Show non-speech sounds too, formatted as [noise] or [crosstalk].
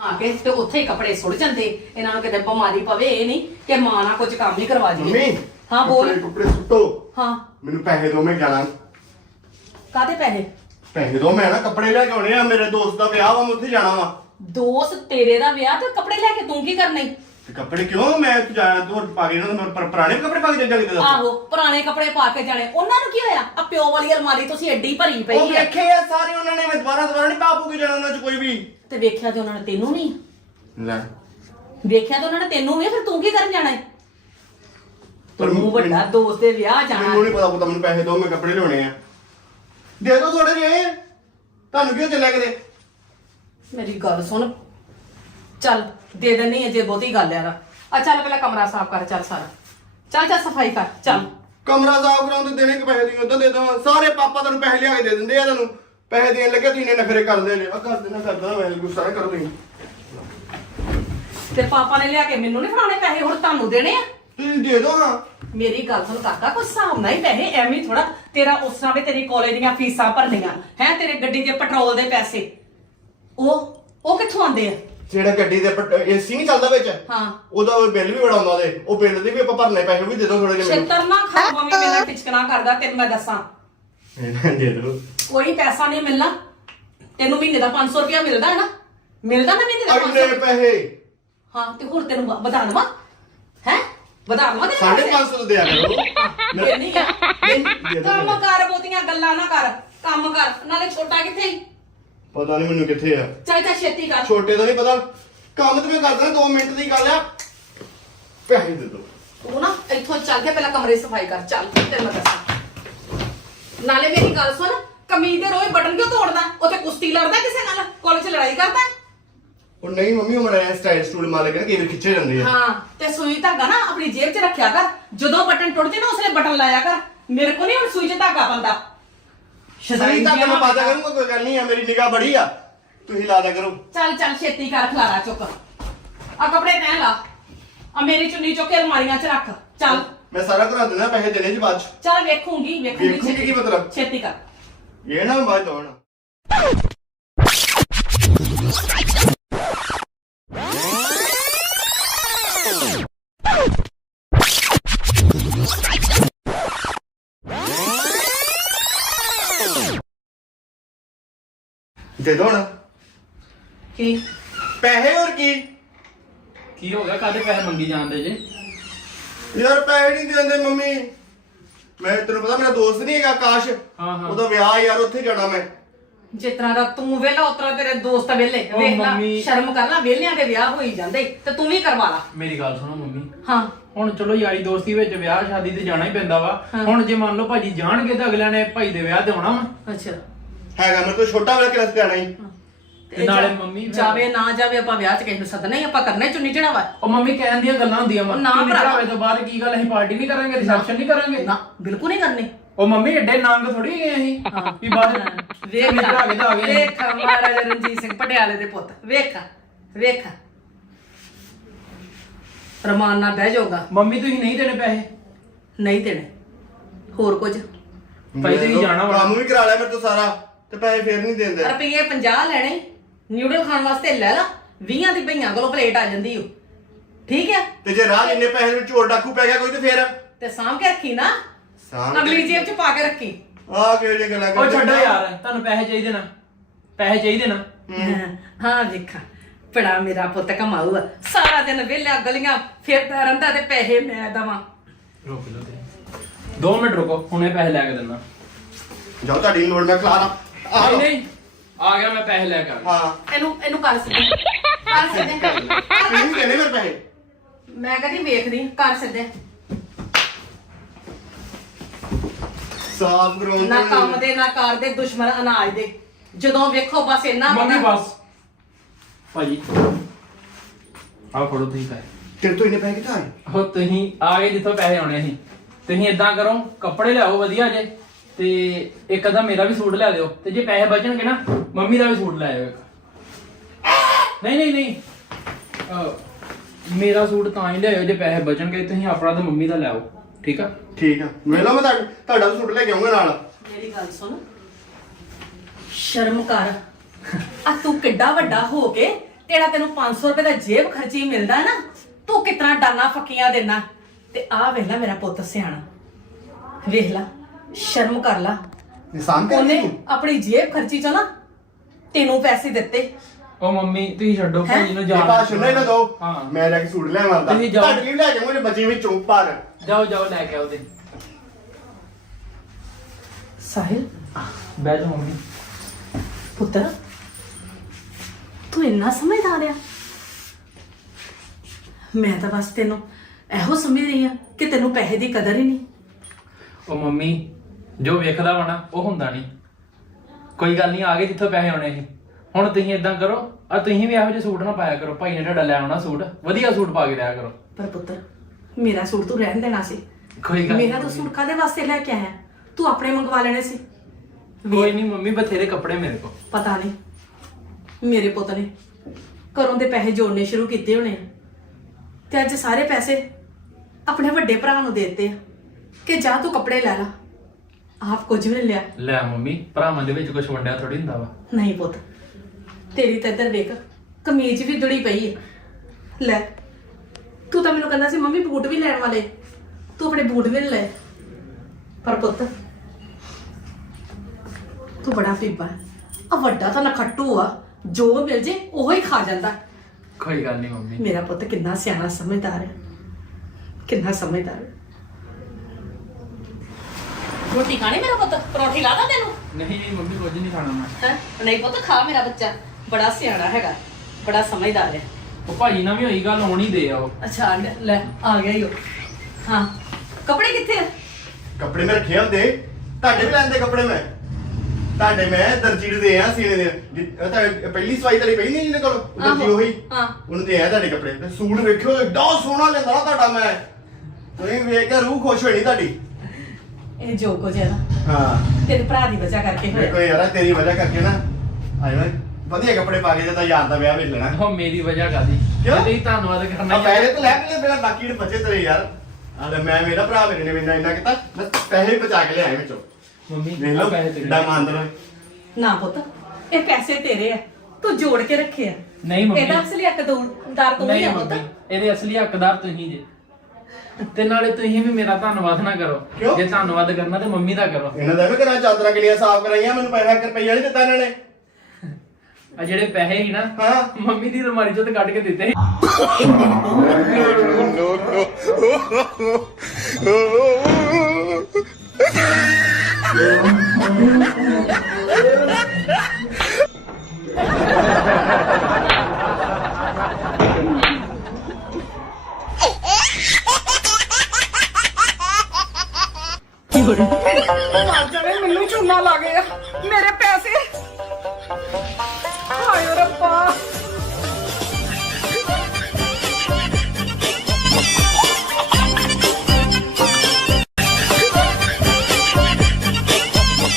ਆ ਕੇ ਤੇ ਉੱਥੇ ਹੀ ਕੱਪੜੇ ਸੁੱਟ ਜਾਂਦੇ। ਇਹਨਾਂ ਨੂੰ ਕਿਤੇ ਬਿਮਾਰੀ ਪਵੇ ਇਹ ਨਹੀਂ ਕਿ ਮਾਂ ਨਾਲ ਕੁਝ ਕੰਮ ਨਹੀਂ ਕਰਵਾ ਮੰਮੀ ਜੀ ਹਾਂ ਬੋਲ। ਕੱਪੜੇ ਕੁਪੜੇ ਸੁੱਟੋ। ਹਾਂ। ਮੈਨੂੰ ਪੈਸੇ ਦਿਓ ਮੈਂ ਜਾਣਾ। ਕਾਦੇ ਪੈਸੇ? ਪੈਸੇ ਦਿਓ ਮੈਂ ਨਾ ਕੱਪੜੇ ਲੈ ਕੇ ਆਉਣੇ ਆ। ਮੇਰੇ ਦੋਸਤ ਦਾ ਵਿਆਹ ਵਾ ਮੈਂ ਉੱਥੇ ਜਾਣਾ ਵਾ। ਦੋਸਤ ਤੇਰੇ ਦਾ ਵਿਆਹ ਤੇ ਕੱਪੜੇ ਲੈ ਕੇ ਤੂੰ ਕੀ ਕਰਨੇ? ਤੇ ਕੱਪੜੇ ਕਿਉਂ ਮੈਂ ਉੱਥੇ ਜਾਣਾ ਤੂੰ ਪਾ ਕੇ ਇਹਨਾਂ ਨੂੰ ਪਰ- ਪੁਰਾਣੇ ਕੱਪੜੇ ਪਾ ਕੇ ਜਾਣਾ ਕਿਤੇ ਦੱਸ। ਆਹੋ ਪੁਰਾਣੇ ਕੱਪੜੇ ਪਾ ਕੇ ਜਾਣੇ। ਉਹਨਾਂ ਨੂੰ ਕੀ ਹੋਇਆ? ਆ ਪਿਓ ਵਾਲੀ ਅਲਮਾਰੀ ਤੁਸੀਂ ਐਡੀ ਭਰੀ ਉਹ ਪਈ ਆ ਵੇਖੇ ਆ ਸਾਰੇ ਉਹਨਾਂ ਨੇ ਮੈਂ ਦੁਬਾਰਾ ਦੁਬਾਰਾ ਨਹੀਂ ਪਾਪੂ ਕੇ ਜਾਣਾ ਉਹਨਾਂ ਚ ਕੋਈ ਵੀ। ਤੇ ਵੇਖਿਆ ਤੇ ਉਹਨਾਂ ਨੇ ਤੈਨੂੰ ਨਹੀਂ ਲੈ। ਵੇਖਿਆ ਤੇ ਉਹਨਾਂ ਨੇ ਤੈਨੂੰ ਵੀ ਫਿਰ ਤੂੰ ਕੀ ਕਰਨ ਜਾਣਾ ਹੈ ਪਰ ਤੂੰ ਵੱਡਾ ਦੋਸਤ ਦੇ ਵਿਆਹ ਜਾਣਾ। ਮੈਨੂੰ ਨਹੀਂ ਪਤਾ ਪੁੱਤ ਮੈਨੂੰ ਪੈਸੇ ਦਿਓ ਮੈਂ ਕੱਪੜੇ ਲਿਆਉਣੇ ਆ। ਦੇ ਦੋ ਥੋੜੇ ਜਿਹੇ। ਤੁਹਾਨੂੰ ਕਿਉਂ ਚੱਲਿਆ ਕਿਤੇ? ਮੇਰੀ ਗੱਲ ਸੁਣ ਚੱਲ ਦੇ ਦੇਣੀ ਹੈ ਜੇ ਬਹੁਤੀ ਗੱਲ ਆ ਆ ਚੱਲ ਪਹਿਲਾਂ ਕਮਰਾ ਸਾਫ਼ ਕਰ ਚੱਲ ਸਾਰਾ। ਚੱਲ ਚੱਲ ਸਫ਼ਾਈ ਕਰ ਚੱਲ। ਕਮਰਾ ਸਾਫ਼ ਕਰਾਉਣ ਤੇ ਦੇਣੇ ਕਿ ਪੈਸੇ ਦੀ ਉਦੋਂ ਦੇ ਦੋ ਸਾਰੇ ਪਾਪਾ ਤੁਹਾਨੂੰ ਪੈਸੇ ਲਿਆ ਕੇ ਦੇ ਦਿੰਦੇ ਆ ਤੁਹਾਨੂੰ ਪੈਸੇ ਦੇਣ ਲੱਗੇ ਤੁਸੀਂ ਨੇ ਨਖਰੇ ਕਰਦੇ ਨੇ। ਆ ਕਰ ਦੇਣਾ ਕਰਦਾ ਮੈਂ ਗੁੱਸਾ ਨਾ ਕਰੋ ਤੁਸੀਂ। ਤੇ ਪਾਪਾ ਨੇ ਲਿਆ ਕੇ ਮੈਨੂੰ ਨਹੀਂ ਫੜਾਉਣੇ ਪੈਸੇ ਹੁਣ ਤੁਹਾਨੂੰ ਦੇਣੇ ਆ। ਤੁਸੀਂ ਦੇ ਦੋ ਹਾਂ। ਮੇਰੀ ਗੱਲ ਸੁਣ ਕਰਦਾ ਕੁਛ ਹਿਸਾਬ ਨਾਲ ਹੀ ਪੈਸੇ ਐਵੇਂ ਥੋੜਾ ਤੇਰਾ ਉਸ ਤਰ੍ਹਾਂ ਵੀ ਤੇਰੀ ਕਾਲਜ ਦੀਆਂ ਫੀਸਾਂ ਭਰਨੀਆਂ। ਹੈ ਤੇਰੇ ਗੱਡੀ ਦੇ ਪੈਟਰੋਲ ਦੇ ਪੈਸੇ। ਉਹ ਉਹ ਕਿੱਥੋਂ ਆਉਂਦੇ ਆ? ਜਿਹੜਾ ਗੱਡੀ ਦੇ ਏਸੀ ਨਹੀਂ ਚੱਲਦਾ ਵਿੱਚ? ਹਾਂ। ਉਹਦਾ ਬਿੱਲ ਵੀ ਬੜਾ ਆਉਂਦਾ ਉਹਦੇ। ਉਹ ਬਿੱਲ ਦੇ ਵੀ ਆਪਾਂ ਭਰਨੇ ਪੈਸੇ ਉਹ ਵੀ ਦੇ ਦੋ ਥੋੜੇ ਜਿਹੇ ਛੇਤਰ ਨਾ ਖਾ ਮੰਮੀ ਮੇਰਾ ਟਿਚਕਣਾ ਕਰਦਾ ਤੈਨੂੰ ਮੈਂ ਦੱਸਾਂ। ਮੈਨੂੰ ਦੇ ਦੋ ਕੋਈ ਪੈਸਾ ਨਹੀਂ ਮਿਲਣਾ। ਤੈਨੂੰ ਮਹੀਨੇ ਦਾ 500 ਰੁਪਇਆ ਮਿਲਦਾ ਹੈ ਨਾ ਮਿਲਦਾ ਨਾ ਮਹੀਨੇ ਦਾ 500 ਅਗਲੇ ਪੈਸੇ। ਹਾਂ ਤੇ ਹੋਰ ਤੈਨੂੰ ਵਧਾ ਦਵਾਂ ਹੈ? ਵਧਾ ਦਵਾਂ ਤੈਨੂੰ ਸਾਢੇ ਪੈਸੇ? ਪੰਜ ਸੌ ਦਿਆ ਕਰੋ। ਨਹੀਂ ਆ। ਦੇ ਦੋ ਕੰਮ ਕਰ ਬਹੁਤੀਆਂ ਗੱਲਾਂ ਨਾ ਕਰ। ਕੰਮ ਕਰ। ਨਾਲੇ ਛੋਟਾ ਕਿੱਥੇ? ਪਤਾ ਨਹੀਂ ਮੈਨੂੰ ਕਿੱਥੇ ਆ। ਚੱਲ ਚੱਲ ਛੇਤੀ ਕਰ। ਛੋਟੇ ਦਾ ਨਹੀਂ ਪਤਾ। ਕੰਮ ਤੇ ਮੈਂ ਕਰਦਾ 2 ਮਿੰਟ ਦੀ ਗੱਲ ਆ। ਪੈਸੇ ਦੇ ਦੋ ਤੂੰ ਨਾ ਇੱਥੋਂ ਚੱਲ ਕੇ ਪਹਿਲਾਂ ਕਮਰੇ ਦੀ ਸਫ਼ਾਈ ਕਰ। ਚੱਲ ਤੈਨੂੰ ਮੈਂ ਦੱਸਾਂ। ਨਾਲੇ ਮੇਰੀ ਗੱਲ ਸੁਣ ਕਮੀਜ਼ ਦੇ ਰੋਏ ਬਟਨ ਕਿਉਂ ਤੋੜਦਾ? ਉੱਥੇ ਕੁਸ਼ਤੀ ਲੜਦਾ ਕਿਸੇ ਨਾਲ? ਕਾਲਜ 'ਚ ਲੜਾਈ ਕਰਦਾ? ਉਹ ਨਹੀਂ ਮੰਮੀ ਉਹ ਮੜਾ ਸਟਾਈਲ ਸਟੂਲ ਮਾਲਕ ਨੇ ਕਈ ਵਾਰ ਖਿੱਚੇ ਜਾਂਦੇ ਆ। ਹਾਂ ਤੇ ਸੂਈ ਧਾਗਾ ਨਾ ਆਪਣੀ ਜੇਬ 'ਚ ਰੱਖਿਆ ਕਰ। ਜਦੋਂ ਬਟਨ ਟੁੱਟ ਜੇ ਨਾ ਉਸਲੇ ਬਟਨ ਲਾਇਆ ਕਰ। ਮੇਰੇ ਕੋ ਨਹੀਂ ਹੁਣ ਸੂਈ 'ਚ ਧਾਗਾ ਬੰਦਾ। ਸਹੀ ਤਾਂ ਮੈਂ ਪਤਾ ਕਰੂੰਗਾ ਕੋਈ ਗੱਲ ਨਹੀਂ ਆ ਮੇਰੀ ਨਿਗਾਹ ਬੜੀ ਆ। ਤੁਸੀਂ ਲਾ ਦਿਆ ਕਰੋ। ਚੱਲ ਚੱਲ ਛੇਤੀ ਕਰ ਖਲਾਰਾ ਚੁੱਕ। ਆ ਕੱਪੜੇ ਤੈਂ ਲਾ। ਆ ਮੇਰੀ ਚੁੰਨੀ ਚੁੱਕ ਕੇ ਅਲਮਾਰੀਆਂ 'ਚ ਰੱਖ। ਚੱਲ। ਮੈਂ ਸਾਰਾ ਕਰਾ ਦੇਣਾ ਪੈਸੇ ਦੇਣੇ ਜੀ ਬਾਅਦ ਚ। ਚੱਲ ਵੇਖੂੰਗੀ ਵੇਖੂੰਗੀ ਵੇਖੂੰਗੀ ਕੀ ਮਤਲਬ? ਛੇਤੀ ਕਰ। ਇਹ ਨਾ ਬਾਅਦ ਦੋਣ ਦੇ ਦੋ ਨਾ ਕੀ? ਪੈਸੇ ਹੋਰ ਕੀ? ਕੀ ਹੋ ਗਿਆ? ਕਾਦੇ ਪੈਸੇ ਮੰਗੀ ਜਾਂਦੇ ਜੇ? ਯਾਰ ਪੈਸੇ ਨਹੀਂ ਦਿੰਦੇ ਮੰਮੀ। ਮੈਂ ਤੈਨੂੰ ਪਤਾ ਮੇਰਾ ਦੋਸਤ ਨਹੀਂ ਹੈਗਾ ਆਕਾਸ਼। ਹਾਂ, ਹਾਂ। ਉਹਦਾ ਵਿਆਹ ਯਾਰ ਉੱਥੇ ਜਾਣਾ ਮੈਂ। ਜਿਸ ਤਰ੍ਹਾਂ ਦਾ ਤੂੰ ਵੇਲਾ ਉਤਰਾ ਤੇਰੇ ਦੋਸਤ ਵੇਲੇ ਉਹ ਵੇਖ ਲੈ ਮੰਮੀ- ਸ਼ਰਮ ਕਰ ਲੈ ਵੇਲਿਆਂ ਦੇ ਵਿਆਹ ਹੋਈ ਜਾਂਦੇ ਤੇ ਤੂੰ ਵੀ ਕਰਵਾ ਲਾ। ਮੇਰੀ ਗੱਲ ਸੁਣੋ ਮੰਮੀ। ਹਾਂ। ਹੁਣ ਚਲੋ ਯਾਰੀ ਦੋਸਤੀ ਵਿੱਚ ਵਿਆਹ ਸ਼ਾਦੀ ਤੇ ਜਾਣਾ ਹੀ ਪੈਂਦਾ ਵਾ। ਹਾਂ। ਹੁਣ ਜੇ ਮੰਨ ਲਓ ਭਾਜੀ ਜਾਣਗੇ ਤਾਂ ਅਗਲਿਆਂ ਨੇ ਭਾਈ ਦੇ ਵਿਆਹ ਤੇ ਆਉਣਾ ਵਾ। ਅੱਛਾ। ਹੈਗਾ ਮੇਰੇ ਤੋਂ ਛੋਟਾ ਵਾਲਾ ਕਿਹੜਾ ਜਾਣਾ ਹੀ। ਤੇ ਨਾਲੇ ਮੰਮੀ ਫਿਰ- ਜਾਵੇ ਨਾ ਜਾਵੇ ਆਪਾਂ ਵਿਆਹ ਚ ਕਿਸੇ ਨੂੰ ਸੱਦਣਾ ਹੀ ਆਪਾਂ ਕਰਨਾ ਹੀ ਚੁੰਨੀ ਚੜਾਵਾ। ਉਹ ਮੰਮੀ ਕਹਿਣ ਦੀਆਂ ਗੱਲਾਂ ਹੁੰਦੀਆਂ ਵਾ ਨਾ ਭਰਾਵਾ। ਤੋਂ ਬਾਅਦ ਕੀ ਗੱਲ ਅਸੀਂ ਪਾਰਟੀ ਨਹੀਂ ਕਰਾਂਗੇ ਰਿਸੈਪਸ਼ਨ ਨਹੀਂ ਕਰਾਂਗੇ। ਨਾ ਬਿਲਕੁਲ ਨਹੀਂ ਕਰਨੀ। ਉਹ ਮੰਮੀ ਐਡੇ ਨੰਗ ਥੋੜੀ ਗਏ ਅਸੀਂ ਵੀ ਬਸ ਵੇਖ। ਚੜਾ ਕੇ ਤਾਂ ਆ ਗਏ। ਅਸੀਂ। ਵੇਖ ਮਹਾਰਾਜਾ ਰਣਜੀਤ ਸਿੰਘ ਪਟਿਆਲੇ ਦੇ ਪੁੱਤ। ਵੇਖ ਵੇਖ। ਰਮਾਨ ਨਾਲ ਬਹਿ ਜਾਊਗਾ। ਮੰਮੀ ਤੁਸੀਂ ਨਹੀਂ ਦੇਣੇ ਪੈਸੇ? ਨਹੀਂ ਦੇਣੇ। ਹੋਰ ਕੁਝ। ਭਾਈ ਤੁਸੀਂ ਜਾਣਾ ਵਾ। ਕੰਮ ਵੀ ਕਰਾ ਲਿਆ ਮੇਰੇ ਤੋਂ ਸਾਰਾ। ਤੇ ਪੈਸੇ ਫੇਰ ਨਹੀਂ ਦਿੰਦੇ। ਰੁਪਏ 50 ਲੈਣੇ ਨਿਊਡਲ ਖਾਣ ਵਾਸਤੇ ਲੈ ਲਾ 20 ਦੀ ਭਈਆਂ ਕੋਲੋਂ ਪਲੇਟ ਆ ਜਾਂਦੀ ਓ। ਠੀਕ ਹੈ ਤੇ ਜੇ ਰਾਹ ਇੰਨੇ ਪੈਸੇ ਵਿੱਚ ਚੋਰ ਡਾਕੂ ਪੈ ਗਿਆ ਕੋਈ ਤੇ ਫੇਰ? ਤੇ ਸਾਂਭ ਕੇ ਰੱਖੀ ਨਾ। ਸਾਂਭ ਅਗਲੀ ਜੇਬ ਚ ਪਾ ਕੇ ਰੱਖੀ। ਆਹ ਕਿਹੋ ਜਿਹੀਆਂ ਗੱਲਾਂ ਉਹ ਕਰਦੇ ਛੱਡੋ? ਯਾਰ ਤੁਹਾਨੂੰ ਪੈਸੇ ਚਾਹੀਦੇ ਨਾ। ਪੈਸੇ ਚਾਹੀਦੇ ਨਾ। ਹਾਂ। ਵੇਖਾਂ ਪੜਾ ਮੇਰਾ ਪੁੱਤ ਕਮਾਊਗਾ। ਸਾਰਾ ਦਿਨ ਵਿਹਲਾ ਗਲੀਆਂ ਫਿਰਦਾ ਰਹਿੰਦਾ ਤੇ ਪੈਸੇ ਮੈਂ ਦਵਾਂ। ਰੁਕ ਲਓ ਤੇ। 2 ਮਿੰਟ ਰੁਕੋ ਹੁਣੇ ਪੈਸੇ ਲੈ ਕੇ ਦਿੰਦਾ। ਜਾਓ ਤੁਹਾਡੀ ਲੋੜ ਮੈਂ ਖਿਲਾ ਆ ਨਹੀਂ ਲਓ। ਨਹੀਂ। ਆ ਗਿਆ ਮੈਂ ਪੈਸੇ ਲੈ ਕੇ ਆ ਗਿਆ ਹਾਂ। ਇਹਨੂੰ ਇਹਨੂੰ ਕਰ ਸਿੱਧੇ। ਕਰ ਸਿੱਧੇ। ਤੁਸੀਂ ਨਹੀਂ ਦੇਣੇ ਮੇਰੇ ਪੈਸੇ। ਮੈਂ ਕਦੀ ਵੇਖਦੀ। ਕਰ ਸਿੱਧੇ। ਸਾਫ਼ ਕਰਾਉਣ ਨਾ ਦੇ ਕੰਮ ਦੇ ਨਾ ਕਾਰ ਦੇ ਦੁਸ਼ਮਣ ਅਨਾਜ ਦੇ। ਜਦੋਂ ਵੇਖੋ ਬਸ ਇੰਨਾ ਮੰਮੀ ਪਤਾ- ਬਸ। ਭਾਜੀ ਫੜੋ ਤੁਸੀਂ ਪੈਸੇ। ਤੇਰੇ ਤੋਂ ਇੰਨੇ ਪੈਸੇ ਕਿੱਥੋਂ ਆਏ? ਤੁਸੀਂ ਆ ਗਏ ਜਿੱਥੋਂ ਪੈਸੇ ਆਉਣੇ ਸੀ। ਤੁਸੀਂ ਇਦਾਂ ਕਰੋ ਕੱਪੜੇ ਲਿਆਓ ਵਧੀਆ ਜੇ। ਤੇ ਇੱਕ ਅਦਾ ਮੇਰਾ ਵੀ ਸੂਟ ਲਿਆ ਦਿਓ ਤੇ ਜੇ ਪੈਸੇ ਬਚਣਗੇ ਨਾ ਮੰਮੀ ਦਾ ਵੀ ਸੂਟ ਲੈ ਆਇਓ ਇੱਕ। ਨਹੀਂ ਨਹੀਂ ਨਹੀਂ। ਅਹ, ਮੇਰਾ ਸੂਟ ਤਾਂ ਹੀ ਲਿਆਇਓ ਜੇ ਪੈਸੇ ਬਚਣਗੇ ਤੁਸੀਂ ਆਪਣਾ ਤਾਂ ਮੰਮੀ ਦਾ ਲੈ ਆਓ। ਠੀਕ ਆ? ਠੀਕ ਆ। ਵੇਲਾ ਮੈਂ ਤੁਹਾਡਾ ਤੁਹਾਡਾ ਵੀ ਸੂਟ ਲੈ ਕੇ ਆਉਂਗਾ ਨਾਲ। ਮੇਰੀ ਗੱਲ ਸੁਣ। ਸ਼ਰਮ ਕਰ। ਆ ਤੂੰ ਕਿੱਡਾ ਵੱਡਾ ਹੋ ਕੇ ਤੇਰਾ ਤੈਨੂੰ 500 ਰੁਪਏ ਦਾ ਜੇਬ ਖਰਚੀ ਮਿਲਦਾ ਨਾ ਤੂੰ ਕਿਤਨਾ ਡਾਨਾ ਫੱਕੀਆਂ ਦੇਣਾ। ਤੇ ਆਹ ਵੇਖ ਲੈ ਮੇਰਾ ਪੁੱਤ ਸਿਆਣਾ। ਵੇਖ ਲੈ। ਸ਼ਰਮ ਕਰ ਲਾ। ਨਿਸ਼ਾਨ ਕਰ ਉਹਨੇ ਆਪਣੀ ਜੇਬ ਖਰਚੀ ਚੋਂ ਨਾ ਤੈਨੂੰ ਪੈਸੇ ਦਿੱਤੇ। ਉਹ ਮੰਮੀ ਤੁਸੀਂ ਛੱਡੋ? ਭਾਜੀ ਨੂੰ ਜਾਣ ਬਾਤ ਸੁਣਨਾ ਇਹਨਾਂ ਦੋ ਹਾਂ। ਮੈਂ ਜਾ ਕੇ ਸੂਟ ਲੈ ਆਵਾਂਦਾ ਤੁਸੀਂ ਜਾਓ। ਤੁਹਾਡੇ ਲਈ ਲੈ ਜਾਵਾਂਗੇ ਮੇਰੇ ਬੱਚੇ ਵਿੱਚੋਂ ਪਰ ਜਾਓ ਜਾਓ ਲੈ ਕੇ ਆਓ ਤੇ। ਸਾਹਿਲ ਬਹਿ ਜਾਓ ਮੰਮੀ। ਪੁੱਤਰ ਤੂੰ ਇੰਨਾ ਸਮਝਦਾਰ ਆ। ਮੈਂ ਤਾਂ ਬਸ ਤੈਨੂੰ ਇਹੋ ਸਮਝ ਰਹੀ ਆ ਕਿ ਤੈਨੂੰ ਪੈਸੇ ਦੀ ਕਦਰ ਹੀ ਨਹੀਂ। ਉਹ ਮੰਮੀ ਜੋ ਵੇਖਦਾ ਵਾ ਨਾ ਉਹ ਹੁੰਦਾ ਨਹੀਂ। ਕੋਈ ਗੱਲ ਨਹੀਂ ਆ ਗਏ ਜਿੱਥੋਂ ਪੈਸੇ ਆਉਣੇ ਸੀ। ਹੁਣ ਤੁਸੀਂ ਇਦਾਂ ਕਰੋ ਆ ਤੁਸੀਂ ਵੀ ਇਹੋ ਜਿਹੇ ਸੂਟ ਨਾ ਪਾਇਆ ਕਰੋ। ਭਾਈ ਨੇ ਤੁਹਾਡਾ ਲੈ ਆਉਣਾ ਸੂਟ ਵਧੀਆ ਸੂਟ ਪਾ ਕੇ ਦਿਆ ਕਰੋ। ਪਰ ਪੁੱਤਰ ਮੇਰਾ ਸੂਟ ਤੂੰ ਰਹਿਣ ਦੇਣਾ ਸੀ। ਕੋਈ ਗੱਲ ਮੇਰਾ ਤਾਂ ਸੂਟ ਕਾਦੇ ਵਾਸਤੇ ਲੈ ਕੇ ਆਇਆ? ਤੂੰ ਆਪਣੇ ਮੰਗਵਾ ਲੈਣੇ ਸੀ। ਕੋਈ ਨਹੀਂ ਮੰਮੀ ਬਥੇਰੇ ਕੱਪੜੇ ਮੇਰੇ ਕੋਲ। ਪਤਾ ਨਹੀਂ ਮੇਰੇ ਪੁੱਤ ਨੇ ਘਰੋਂ ਦੇ ਪੈਸੇ ਜੋੜਨੇ ਸ਼ੁਰੂ ਕੀਤੇ ਹੋਣੇ। ਤੇ ਅੱਜ ਸਾਰੇ ਪੈਸੇ ਆਪਣੇ ਵੱਡੇ ਭਰਾ ਨੂੰ ਦੇ ਦਿੱਤੇ ਕਿ ਜਾ ਤੂੰ ਕੱਪੜੇ ਲੈ ਲੈ। ਆਪ ਕੁਝ ਵੀ ਨਹੀਂ ਲਿਆ। ਲੈ ਮੰਮੀ ਭਰਾਵਾਂ ਦੇ ਵਿੱਚ ਕੁਝ ਵੰਡਿਆ ਥੋੜੀ ਹੁੰਦਾ ਵਾ। ਨਹੀਂ ਪੁੱਤ ਤੇਰੀ ਤਾਂ ਇੱਧਰ ਵੇਖ ਕਮੀਜ਼ ਵੀ ਦੁੜੀ ਪਈ ਹੈ ਲੈ ਤੂੰ ਤਾਂ ਮੈਨੂੰ ਕਹਿੰਦਾ ਸੀ ਮੰਮੀ ਬੂਟ ਵੀ ਲੈਣ ਵਾਲੇ। ਤੂੰ ਆਪਣੇ ਬੂਟ ਵੀ ਨਹੀਂ ਲਏ। ਪਰ ਪੁੱਤ ਤੂੰ ਬੜਾ ਫੀਬਾ ਆ ਵੱਡਾ ਤਾਂ ਨਖੱਟੂ ਆ ਜੋ ਮਿਲ ਜੇ ਉਹੋ ਹੀ ਖਾ ਜਾਂਦਾ। ਕੋਈ ਗੱਲ ਨਹੀਂ ਮੰਮੀ। ਮੇਰਾ ਪੁੱਤ ਕਿੰਨਾ ਸਿਆਣਾ ਸਮਝਦਾਰ ਹੈ ਕਿੰਨਾ ਸਮਝਦਾਰ ਹੈ ਰੋਟੀ ਖਾਣੀ ਮੇਰਾ ਪੁੱਤ? ਪਰੌਂਠੀ ਲਾਦਾ ਤੈਨੂੰ? ਨਹੀਂ ਨਹੀਂ ਮੰਮੀ ਕੁਝ ਨਹੀਂ ਖਾਣਾ ਮੈਂ। ਹੈਂ? ਨਹੀਂ ਪੁੱਤ ਖਾ ਮੇਰਾ ਬੱਚਾ। ਬੜਾ ਸਿਆਣਾ ਹੈਗਾ। ਬੜਾ ਸਮਝਦਾਰ ਹੈ। ਉਹ ਭਾਜੀ ਨਾਲ ਵੀ ਹੋਈ ਗੱਲ ਹੋਣੀ ਦੇ ਆਓ। ਅੱਛਾ ਲੈ- ਲੈ ਆ ਗਿਆ ਹੀ ਉਹ। ਹਾਂ। ਕੱਪੜੇ ਕਿੱਥੇ ਆ? ਕੱਪੜੇ ਮੈਂ ਰੱਖੇ ਹੁੰਦੇ। ਤੁਹਾਡੇ ਵੀ ਲੈਂਦੇ ਕੱਪੜੇ ਮੈਂ? ਤੁਹਾਡੇ ਮੈਂ ਦਰਜੀ ਨੂੰ ਦੇ ਆ ਸੀਨੇ ਦੇ। ਜਿ- ਤੁਹਾਡੇ ਪਹਿਲੀ ਸਵਾਈ ਤੇਰੀ ਪਈ ਨਹੀਂ ਜਿਹਨੇ ਕੋਲ? ਉਹ ਦਰਜੀ ਆਹੋ, ਉਹੀ? ਹਾਂ। ਉਹਨੂੰ ਦੇ ਆ ਤੁਹਾਡੇ ਕੱਪੜੇ। ਤੇ ਸੂਟ ਵੇਖਿਓ ਏਡਾ ਸੋਹਣਾ ਲੈਂਦਾ ਤੁਹਾਡਾ ਮੈਂ। ਤੁਸੀਂ ਵੇਖ ਕੇ ਰੂਹ ਖੁਸ਼ ਹੋਣੀ ਤੁਹਾਡੀ। ਇਹ ਜੋ ਕੁਝ ਹੈ ਨਾ। ਹਾਂ। ਤੇਰੇ ਭਰਾ ਦੀ ਵਜ੍ਹਾ ਕਰਕੇ ਹੋਇਆ। ਯਾਰ ਤੇਰੀ ਵਜ੍ਹਾ ਕਰਕੇ ਨਾ ਆਏ ਮੈਂ ਵਧੀਆ ਕੱਪੜੇ ਪਾ ਕੇ ਜਦੋਂ ਯਾਰ ਦਾ ਵਿਆਹ ਵੇਚ ਲੈਣਾ। ਉਹ ਮੇਰੀ ਵਜ੍ਹਾ ਕਾਦੀ ਕਿਉਂ? ਤੇ ਧੰਨਵਾਦ ਕਰਨਾ ਆ। ਪੈਸੇ ਤਾਂ ਲੈ ਕੇ ਮੇਰਾ ਬਾਕੀ ਦੇ ਬੱਚੇ ਤੇਰੇ ਯਾਰ। ਆ ਲੈ ਮੈਂ ਮੇਰਾ ਭਰਾ ਮੇਰੇ ਨੇ ਮੈਨੂੰ ਇੰਨਾ ਕੀਤਾ ਮੈਂ ਪੈਸੇ ਵੀ ਬਚਾ ਕੇ ਲਿਆਏ ਵਿੱਚੋਂ। ਮੰਮੀ ਵੇਖ ਲਓ ਆਹ ਪੈਸੇ ਤੇਰੇ ਕਿੱਡਾ ਮੰਦਰ ਨਾ ਪੁੱਤ ਇਹ ਪੈਸੇ ਤੇਰੇ ਆ। ਤੂੰ ਜੋੜ ਕੇ ਰੱਖੇ ਆ। ਨਹੀਂ ਮੰਮੀ। ਇਹਦਾ ਅਸਲੀ ਹੱਕਦਾਰ ਤੂੰ ਹੀ ਨਹੀਂ ਆ ਪੁੱਤ। ਮੰਮੀ ਇਹਦੇ ਅਸਲੀ ਹੱਕਦਾਰ ਤੁਸੀਂ ਜੇ। ਤੇ ਨਾਲੇ ਤੁਸੀਂ ਵੀ ਮੇਰਾ ਧੰਨਵਾਦ ਨਾ ਕਰੋ। ਕਿਉਂ? ਜੇ ਧੰਨਵਾਦ ਕਰਨਾ ਤੇ ਮੰਮੀ ਦਾ ਕਰੋ। ਇਹਨਾਂ ਦਾ ਵੀ ਘਰਾਂ ਚਾਦਰਾਂ ਕਿੰਨੀਆਂ ਸਾਫ਼ ਕਰਾਈਆਂ ਮੈਨੂੰ ਪੈਸਾ ਇੱਕ ਰੁਪਈਆ ਨਹੀਂ ਦਿੱਤਾ ਇਹਨਾਂ ਨੇ। ਆ ਜਿਹੜੇ ਪੈਸੇ ਸੀ ਨਾ ਹਾਂ। ਮੰਮੀ ਦੀ ਅਲਮਾਰੀ ਚੋਂ ਤੇ ਕੱਢ ਕੇ ਦਿੱਤੇ [laughs] ਮੈਨੂੰ ਝੂਨਾ ਲਾ ਗਏ ਆ ਮੇਰੇ ਪੈਸੇ